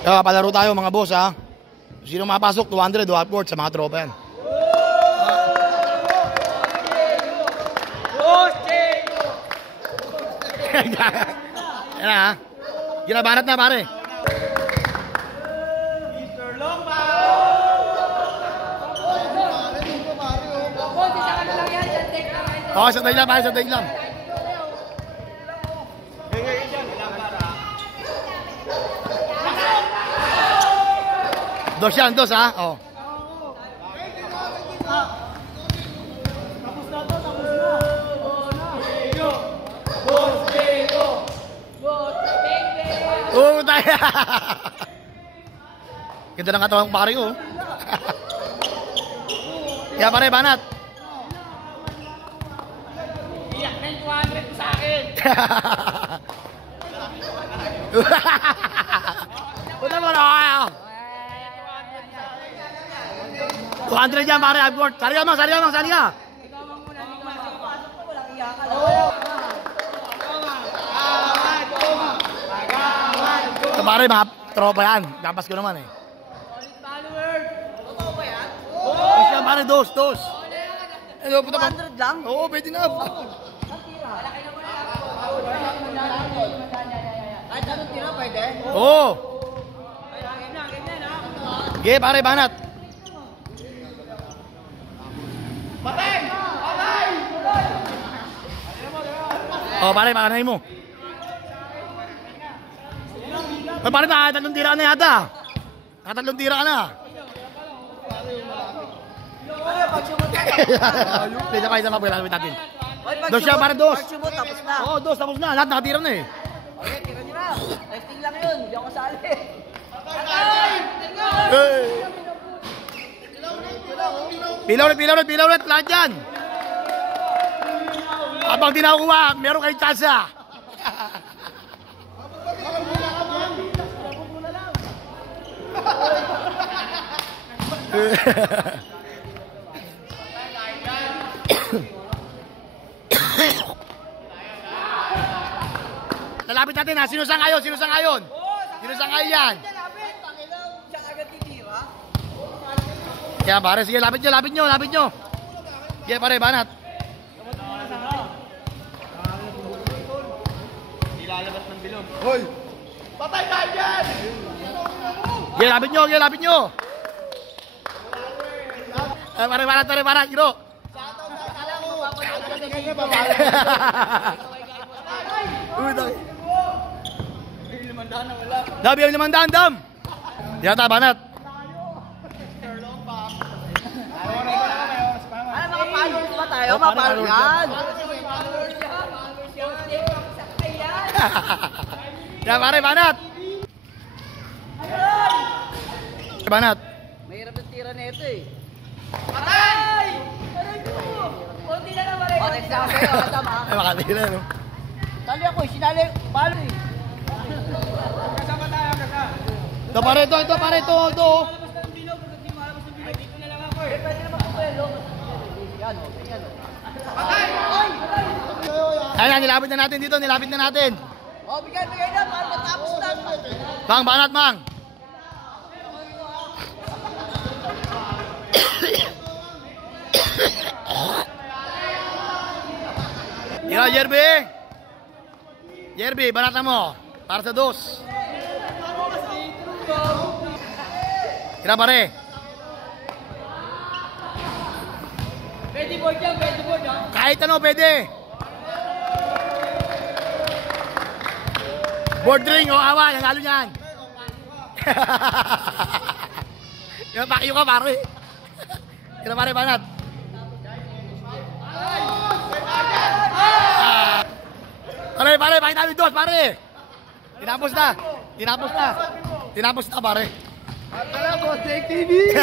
Kaya palaro tayo mga boss ha. Sino mapasok 200 o upward sa mga tropa yan. Yan na ha. Ginabanat na pare. Oo, sa tayo lang pare, sa tayo lang. Dos yan, dos ha? Oo. Tapos na to, tapos na. Boss Bego! Boss Bego! Oo, tayo. Ganda ng katawang pare ko. Kaya pare, banat. Iyak na yung 200 sa akin. Punta mo na kayo. 200 yan pare, upward. Sali ka. Ito pare, mga tropa yan. Dapas ko naman eh. Dos yan pare, dos. Ano, punta pa. 200 lang? Oo, pwede na. Kahit anong tira, pwede? Oo. Okay, pare, banat. Oh, pare, pakanay mo. Ay, pare, tatlong tira ka na yata. Tatlong tira ka na. Isa pa, pagkakalapit natin. Dos siya, pare, dos. Pag-sumot, tapos na. Oo, dos, tapos na. Lahat nakatira na eh. Okay, tira nyo na. Testing lang yun, hindi ako kasali. Pilaw ulit, lahat yan. Habang di nakukuha, meron kayong tsansa. Lalapit natin ha, sino sangayon? Sino sangayon yan? Kaya pare, sige, lapit nyo. Sige pare, banat. Ilalabas ng bilog. Hoy! Patay tayo dyan! Sige, lapit nyo. Pare, giro. Dabi ang 500, dam. Yata, banat. Ano, mga followers ba tayo? Mga followers yan. Ya, pare, banat. Banat. Mahirap na tira na ito eh. Patay! Kunti na naman eh. O, next na ako sa'yo, tama. Ay, makatira, no? Sali ako eh, sinali. Palo eh. Kasama tayo, kasama. Ito, pare, ito. Malabas ng bilog, hindi malabas ng bilog. Dito na lang ako eh. Pwede naman po yan, yan o, ganyan o. Patay! Ayan, nilapit na natin. O, bigay na, para matapos na. Mang, banat, mang. Ikaw, Jerby, banat mo. Para sa dos. Kira, pare. Pwede board yan. Kahit ano, pwede. Board ring o awa, nanalo niyan. Yung pakiyo ka, pare. Kira, pare, banat. Pare, pakita namin dos, pare. Tinapos na, pare. Alam ko, Jake TV!